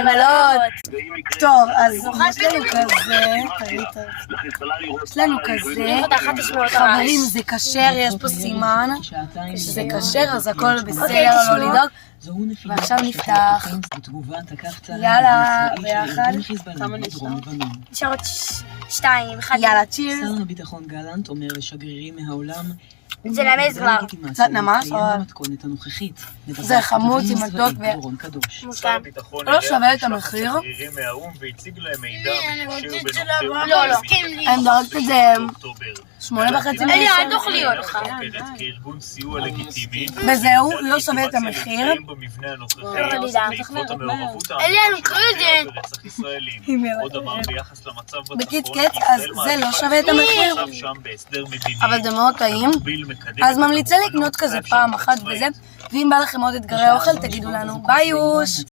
נבלות. טוב, אז יש לנו כזה, חברים, זה כשר, יש פה סימן, שזה כשר, אז הכל בסדר, לא לדאוג. ועכשיו נפתח. יאללה, ביחד. כמה נשאר? נשאר עוד 2, 1. יאללה, צ'ירס. שר הביטחון גלנט אומר לשגרירים מהעולם זה נמס כבר. קצת נמס, אבל המתכונת הנוכחית. זה חמוץ עם מתוק לא שווה את המחיר. לא. הם דרגת את זה 8.5 אלי, אל תאכלי אותך. וזהו, לא שווה את המחיר. אלי, אני קריא את זה. בקיצקט, אז זה לא שווה את המחיר. אבל זה מאוד טעים. אז ממליצה לקנות כזה פעם אחת וזה. ואם בא לכם עוד אתגרי אוכל, תגידו לנו ביי יוש!